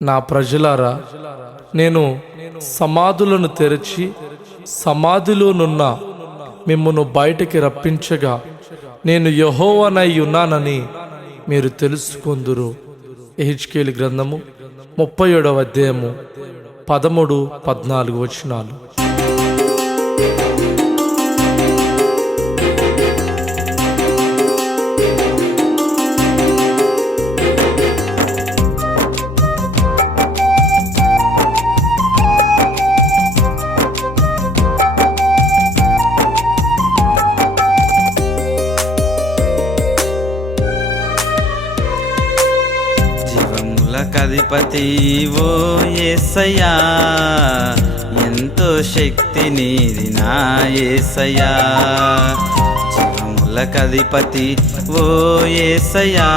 నా ప్రజలారా, నేను సమాధులను తెరచి సమాధిలోనున్న మిమ్మును బయటికి రప్పించగా నేను యెహోవానై ఉన్నానని మీరు తెలుసుకొందురు. యెహెజ్కేలు గ్రంథము 37వ అధ్యాయము 13-14 వచనాలు. అధిపతి ఓ యేసయ్యా, ఎంతో శక్తి నీది నా యేసయ్యా. జీవములకధిపతి ఓ యేసయ్యా,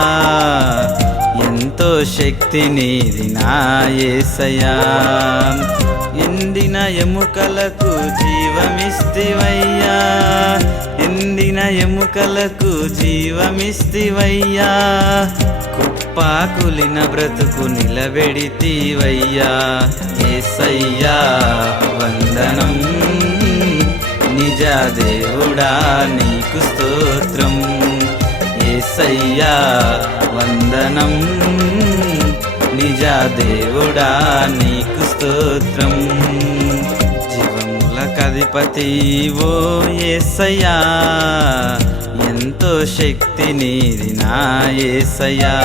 ఎంతో శక్తి నీది నా యేసయ్యా. ఎండిన ఎముకలకు జీవమిస్తివయ్యా, ఎండిన ఎముకలకు జీవమిస్తివయ్యా. కుప్పాకులిన బ్రతుకు నిలబెడితివయ్యా. యేసయ్యా వందనం, నిజ దేవుడా నీకు స్తోత్రం. యేసయ్యా వందనం, నిజ దేవుడా నీకు స్తోత్రం. జీవములకధిపతి ఓ యేసయ్యా, ఎంతో శక్తి నీది నా యేసయ్యా.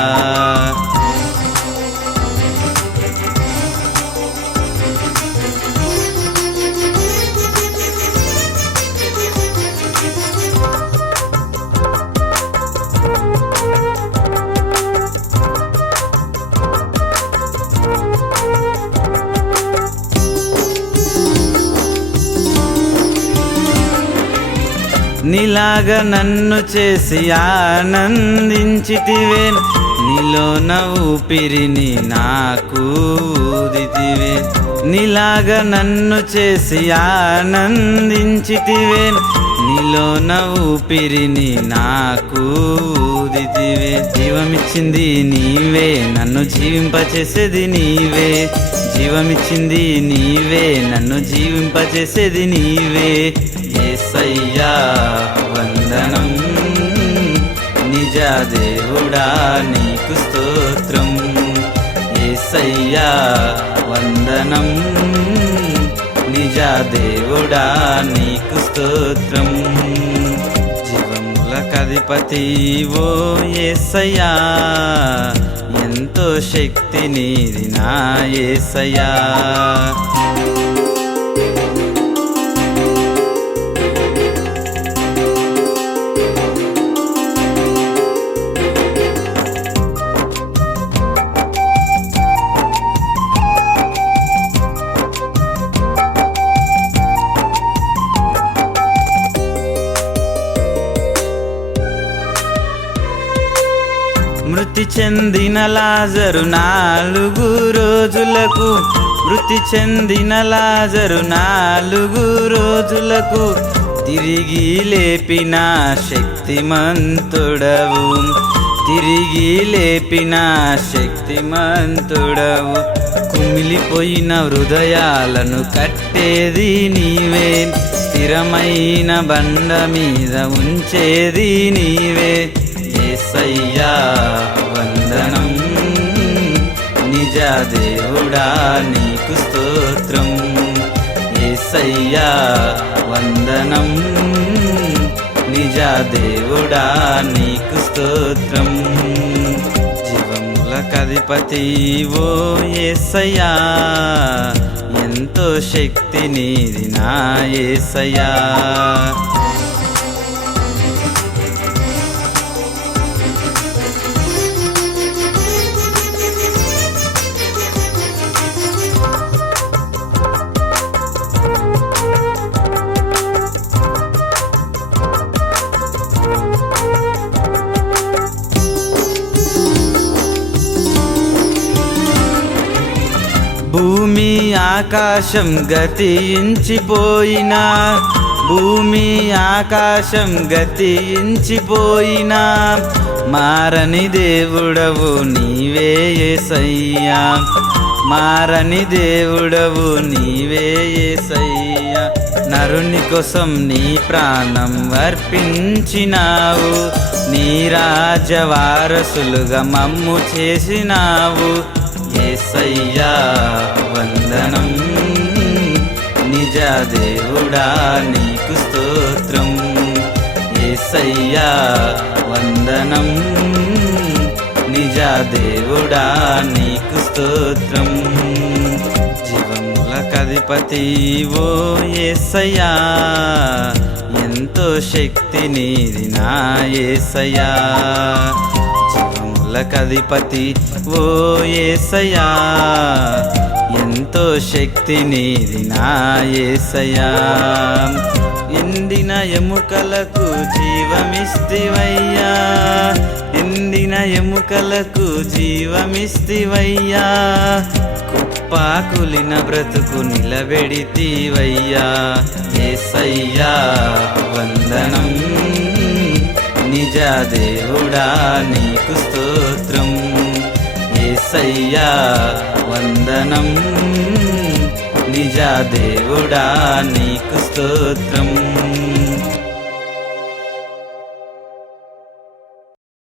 నీలాగ నన్ను చేసి ఆనందించితివే, నీలోన ఊపిరిని నాకు ఊదితివే. నీలాగ నన్ను చేసి ఆనందించితివే, నీలోన ఊపిరిని నాకు ఊదితివే. జీవమిచ్చింది నీవే, నన్ను జీవింపచేసేది నీవే. జీవమిచ్చింది నీవే, నన్ను జీవింపచేసేది నీవే. యేసయ్యా వందనం, నిజ దేవుడా నీకు స్తోత్రం. యేసయ్యా వందనం, నిజ దేవుడా నీకు స్తోత్రం. జీవములకధిపతి ఓ యేసయ్యా, ఎంతో శక్తి నీది నా యేసయ్యా. మృతి చెందిన లాజరు 4 రోజులకు, మృతి చెందిన లాజరు 4 రోజులకు తిరిగి లేపిన శక్తిమంతుడవు, తిరిగి లేపిన శక్తిమంతుడవు. కుమిలిపోయిన హృదయాలను కట్టేది నీవే, స్థిరమైన బండ మీద ఉంచేది నీవే. యేసయ్యా వందనం, నిజ దేవుడా నీకు స్తోత్రం. యేసయ్యా వందనం, నిజ దేవుడా నీకు స్తోత్రం. జీవములకధిపతి ఓ యేసయ్యా, ఎంతో శక్తి నీది నా యేసయ్యా. భూమి ఆకాశం గతించిపోయినా, భూమి ఆకాశం గతించిపోయినా, మారని దేవుడవు నీవే యేసయ్యా, మారని దేవుడవు నీవే యేసయ్యా. నరుని కోసం నీ ప్రాణం అర్పించినావు, నీ రాజ్య వారసులుగా మమ్ము చేసినావు. యేసయ్యా వందనం, నిజ దేవుడా నీకు స్తోత్రం. యేసయ్యా వందనం, నిజ దేవుడా నీకు స్తోత్రం. జీవములకధిపతి ఓ యేసయ్యా, ఎంతో శక్తి నీది నా యేసయ్యా. జీవములకధిపతి ఓ యేసయ్యా, ఎంతో శక్తి నీది నా యేసయ్యా. ఎండిన ఎముకలకు జీవమిస్తివయ్యా, ఎండిన ఎముకలకు జీవమిస్తివయ్యా. కుప్పాకులిన బ్రతుకు నిలబెడితివయ్యా. యేసయ్యా వందనం, నిజ దేవుడా నీకు స్తోత్రం. యేసయ్యా వందనం, నిజ దేవుడా నీకు స్తోత్రం.